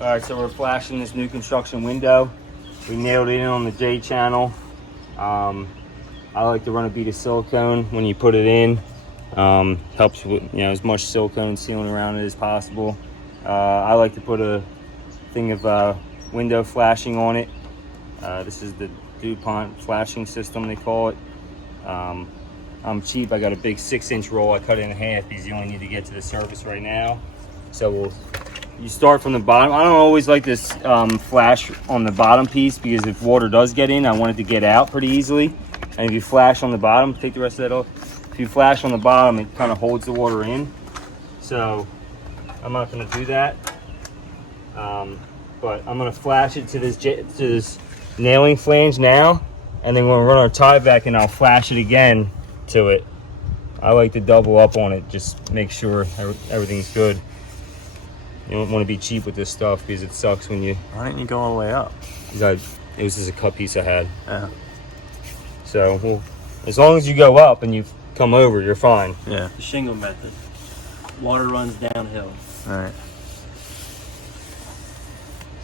All right, so we're flashing this new construction window. We nailed it in on the J channel. I like to run a bead of silicone when you put it in. Helps with as much silicone sealing around it as possible. I like to put a thing of window flashing on it. This is the DuPont flashing system, they call it. I'm cheap. I got a big 6-inch roll. I cut it in half because you only need to get to the surface right now. So you start from the bottom. I don't always like this flash on the bottom piece because if water does get in, I want it to get out pretty easily. And if you flash on the bottom, take the rest of that off. If you flash on the bottom, it kind of holds the water in. So I'm not going to do that. But I'm going to flash it to this nailing flange now, and then when we run our tie back and I'll flash it again to it. I like to double up on it, just make sure everything's good. You don't want to be cheap with this stuff because it sucks when you... Why didn't you go all the way up? It was just a cut piece I had. Yeah. So, well, as long as you go up and you come over, you're fine. Yeah. The shingle method. Water runs downhill. All right.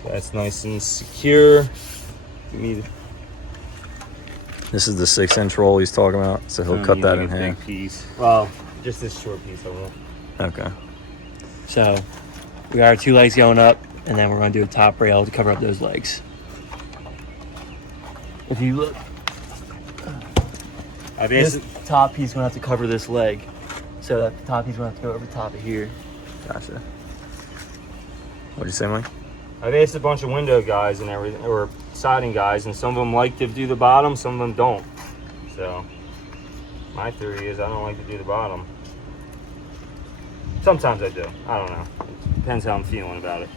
So that's nice and secure. Give me the... This is the 6-inch roll he's talking about, so he'll cut that in a half. big piece. Well, just this short piece I won't. Okay. So we got our 2 legs going up, and then we're going to do a top rail to cover up those legs. If you look, this top piece is going to have to cover this leg. So that top piece is going to have to go over the top of here. Gotcha. What'd you say, Mike? I've asked a bunch of window guys and everything, or siding guys, and some of them like to do the bottom, some of them don't. So my theory is I don't like to do the bottom. Sometimes I do. I don't know. It depends how I'm feeling about it.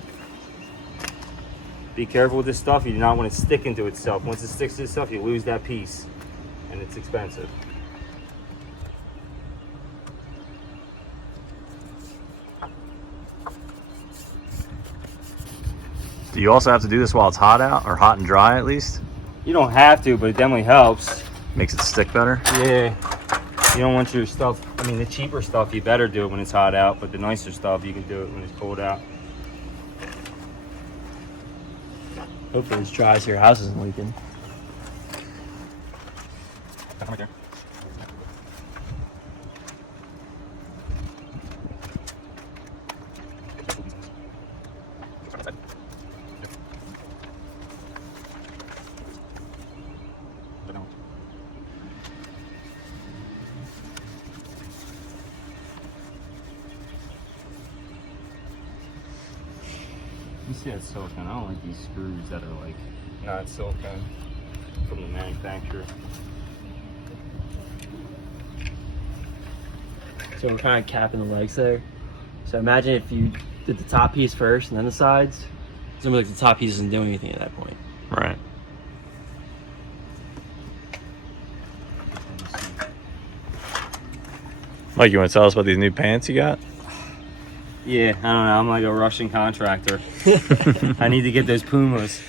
Be careful with this stuff. You do not want it sticking to itself. Once it sticks to itself, you lose that piece, and it's expensive. Do you also have to do this while it's hot out, or hot and dry at least? You don't have to, but it definitely helps. Makes it stick better? Yeah. You don't want your stuff, I mean, the cheaper stuff, you better do it when it's hot out, but the nicer stuff, you can do it when it's cold out. Hopefully it's dry so your house isn't leaking. Right there. You see that silicone? I don't like these screws that are like not silicone from the manufacturer. So we're kind of capping the legs there. So imagine if you did the top piece first and then the sides. It's almost like the top piece isn't doing anything at that point. Right. Mike, you want to tell us about these new pants you got? Yeah, I don't know. I'm like a Russian contractor. I need to get those Pumas.